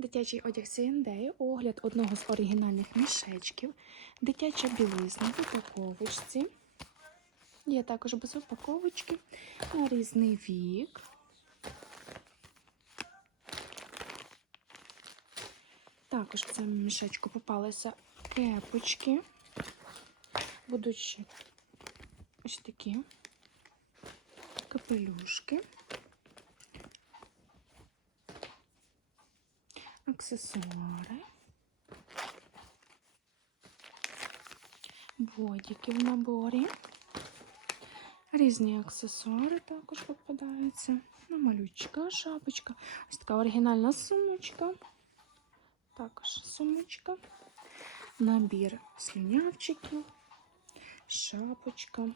Дитячий одяг C&A, огляд одного з оригінальних мішечків, дитяча білизна в упаковочці. Є також без упаковочки на різний вік. Також в цьому мішечку попалися кепочки. Будуть ось такі капелюшки. Аксесуари, бодіки в наборі, різні аксесуари також попадаються. Малючка, шапочка, ось така оригінальна сумочка, також сумочка, набір слюнявчиків, шапочка.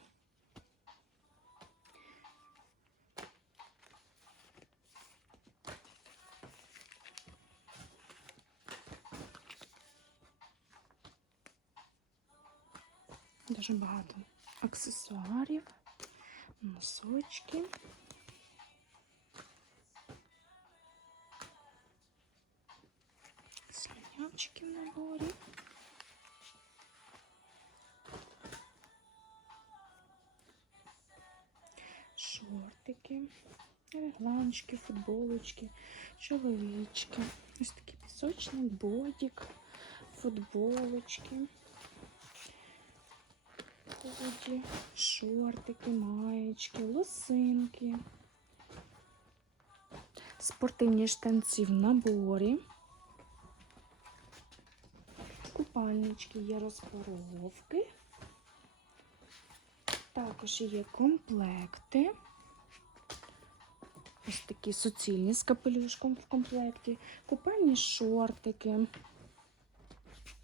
Дуже багато аксесуарів, носочки. Слюнявчики в наборі. Шортики, регланчики, футболочки, чоловічки. Ось такий пісочний бодік, футболочки худі, шортики, маєчки, лосинки, спортивні штанці в наборі, купальнички є розпаровки, також є комплекти. Ось такі суцільні з капелюшком в комплекті, купальні шортики,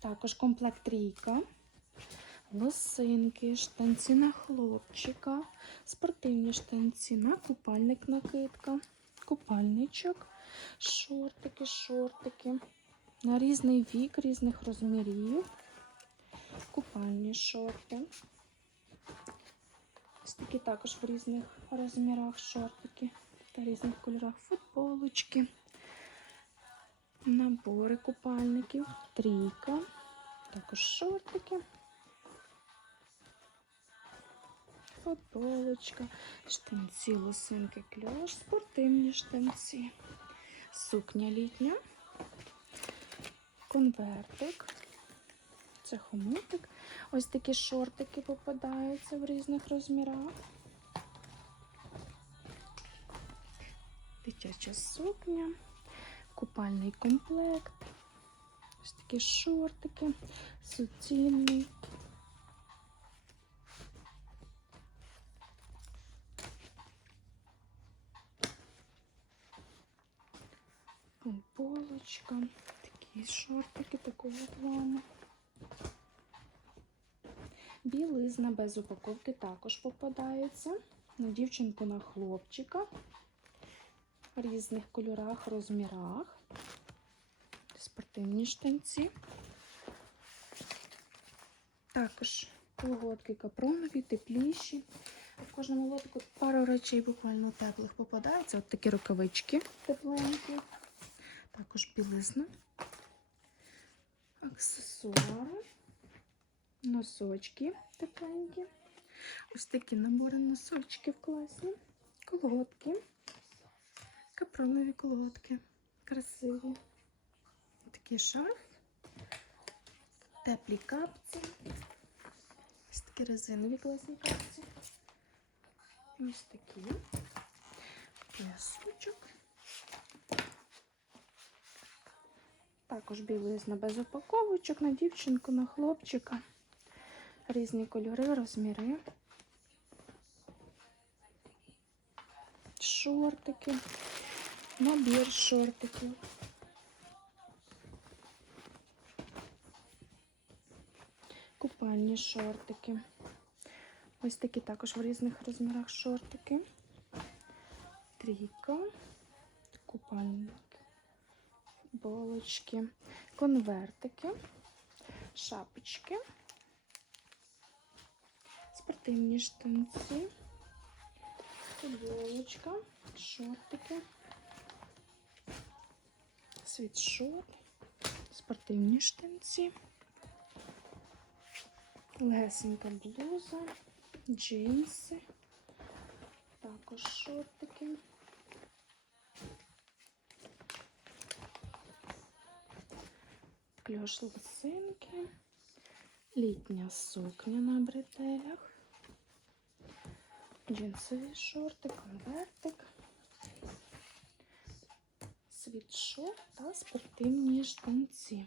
також комплект трійка лосинки, штанці на хлопчика, спортивні штанці на купальник накидка, купальничок, шортики, шортики. На різний вік, різних розмірів, купальні шорти. Ось такі також в різних розмірах шортики та різних кольорах футболочки, набори купальників, трійка, також шортики. Футболочка, штанці, лосинки, кльош, спортивні штанці, сукня літня, конвертик, це хомутик. Ось такі шортики попадаються в різних розмірах. Дитяча сукня, купальний комплект, ось такі шортики, суцільний. Футболочка, такі шортики такого плану. Білизна без упаковки також попадається. На дівчинку на хлопчика в різних кольорах, розмірах. Спортивні штанці. Також колготки капронові, тепліші. В кожному лотику пару речей буквально теплих попадається. От такі рукавички тепленькі також білизна, аксесуари, носочки тепленькі. Ось такі набори носочків класні, колготки, капронові колготки, красиві. Такий шарф, теплі капці. Ось такі резинові класні капці. Ось такі. Плясочок. Також білизна без упаковочок на дівчинку, на хлопчика. Різні кольори, розміри. Шортики, набір шортиків. Купальні шортики. Ось такі також в різних розмірах шортики. Трійка, купальник булочки, конвертики, шапочки, спортивні штанці, футболочка, шортики, світшот, спортивні штанці, легесенька блуза, джинси, також шортики. Кльош лосинки, літня сукня на бретелях, джинсові шорти, конвертик, світшот та спортивні штанці.